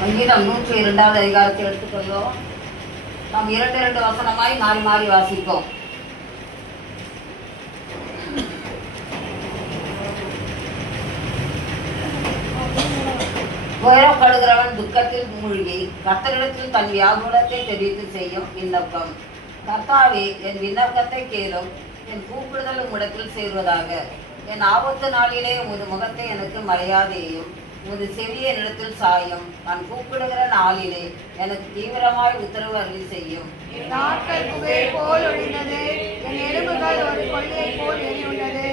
சங்கீதம் 102வது அதிகாரத்தை எடுத்துக்கொள்வோம். நாம் 2 வசனமாய் மாறி மாறி வாசிப்போம். துயரப்படுகிறவன் துக்கத்தில் மூழ்கி கர்த்தரிடத்தில் தன் வியாகுலத்தை தெரிவித்து செய்யும் விண்ணப்பம். கர்த்தாவே, என் விண்ணப்பத்தை கேளும், என் கூப்பிடுதல் உம்மிடத்தில் சேர்வதாக. என் ஆபத்து நாளிலே உமது முகத்தை எனக்கு மறையாதேயும், உமது செவியை என்னிடத்தில் சாயும். நான் கூப்பிடுகிற நாளிலே எனக்கு தீவிரமாய் உத்தரவு அருளி செய்யும். என் நாட்கள் புகை போல் ஒழிந்தது, என் எலும்புகள் ஒரு கொள்ளையை போல் எரியுள்ளது.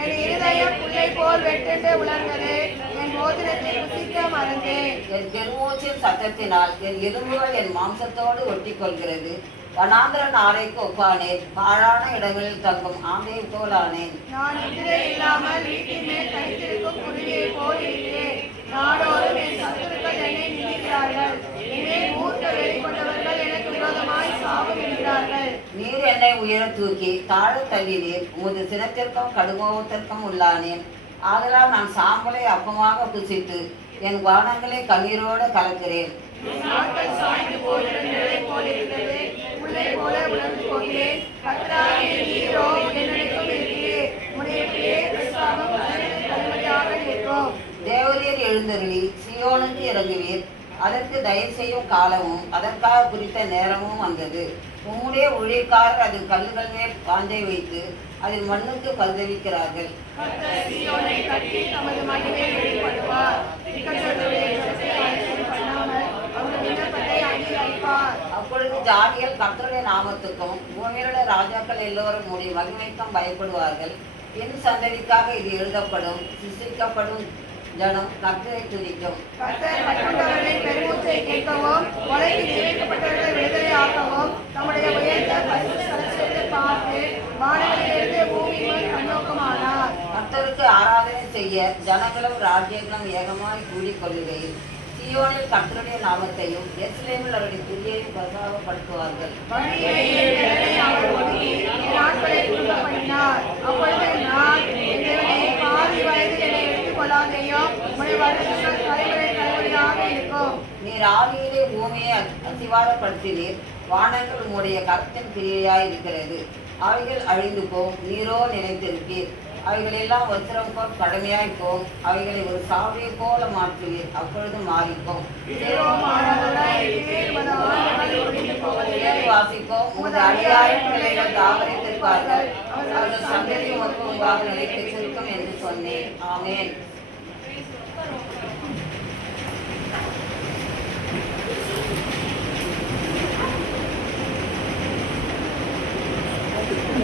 என் இருதயம் புல்லை போல் வெட்டுண்டு உலர்ந்தது, என் போதனத்தை புசிக்க மறந்தேன். என் பெருமூச்சின் சத்தத்தினால் என் எலும்புகள் என் மாம்சத்தோடு ஒட்டி கொள்கிறது. வனாந்திர நாளைக்கு ஒப்பானேன், பாழான இடங்களில் தங்கும் ஆந்தையை போலானேன். நான் நித்திரை இல்லாமல் வீட்டின் மேல் கைத்திருக்கும் குருவியை போல் இருக்கிறேன். நாடோறும் என் சத்துருக்கள் என்னை நிந்திக்கிறார்கள், என்னை மூர்க்க வெறி கொண்டவர்கள் எனக்கு விரோதமாய் சாபமிடுகிறார்கள். நீர் என்னை உயர தூக்கி தாழ தள்ளினீர், உமது சினத்திற்கும் கடுங்கோபத்திற்கும் உள்ளானேன். ஆதலால் நான் சாம்பலை அப்பமாக புசித்து என் வானங்களை கண்ணீரோடு கலக்கிறேன். என் நாட்கள் சாய்ந்து போகிற நிழலை போல் இருக்கிறது, முல்லை போல உலர்ந்து போகிறேன். கர்த்தாவே, நீரோ என்னிடத்தில் இருக்கிறீர், உம்முடைய பிரசாதம் எனக்கு கண்மணியாக இருக்கும். தேவரீர் எழுந்தருளி சீயோனுக்கு இறங்குவீர். அதற்கு தயவு செய்யும் காலமும் அதற்காக குறித்த நேரமும் வந்தது. உம்முடைய ஊழியக்காரர் அதில் கல்லுகள் மேல் வாஞ்சை வைத்து அதில் மண்ணுக்கு பரிதவிக்கிறார்கள். கர்த்தர் சீயோனை கட்டி தமது மகிமையை வெளிப்படுவார். இக்கட்டுடைய ஜனத்தை அலட்சியம் பண்ணாமல் அவர்கள் விண்ணப்பத்தை அங்கீகரிப்பார். அப்பொழுது ஜாதிகள் கர்த்தருடைய நாமத்துக்கும் பூமியிலுள்ள ராஜாக்கள் எல்லோரும் உடைய மகிமைக்கும் பயப்படுவார்கள். என் சந்ததிக்காக இது எழுதப்படும், சிருஷ்டிக்கப்படும் ஜனம் கர்த்தரை துதிக்கும். கர்த்தர் கட்டுண்டவர்களின் பெருமூச்சை கேட்கவும், கொலைக்கு நியமிக்கப்பட்டவர்களை விடுதலையாக்கவும் தம்முடைய உயர்ந்த பரிசுத்த ஸ்தலத்திலிருந்து பார்த்து வானங்களிலிருந்து பூமி மேல் கண்ணோக்கமானார். கர்த்தருக்கு ஆராதனை செய்ய ஜனங்களும் ராஜ்யங்களும் ஏகமாய் கூடிக்கொள்ளுகையில் சீயோனில் கர்த்தருடைய நாமத்தையும் எருசலேமில் அவருடைய துதியையும் பிரசாரப்படுத்துவார்கள். அவர் ஒதுக்கி என் நாட்களை குறுகப்பண்ணினார். அப்பொழுது நான், என் தேவனே, பாதி வயதில் என்னை எடுத்துக் கொள்ளாதேயும், உம்முடைய வருஷங்கள் தலைமுறை தலைமுறையாக இருக்கும். நீர் ஆதியிலே பூமியை அசிவாரப்படுத்தினீர். வானங்கள் உம்முடைய கரத்தின் கிரியையாய் இருக்கிறது. அவைகள் அழிந்து போம், நீரோ நினைத்திருப்பீர். அவைகள் எல்லாம் வஸ்திரம் போல் கடமையாய் போம். அவைகளை ஒரு சாவியை போல மாற்றுவீர், அப்பொழுது மாறிப்போம். வாசிப்போம். உமது அடியாரின் பிள்ளைகள் தாவரித்திருப்பார்கள், அவர்கள் சந்ததி உமக்கு முன்பாக நிலைத்திருக்கும் என்று சொன்னேன். ஆமென்.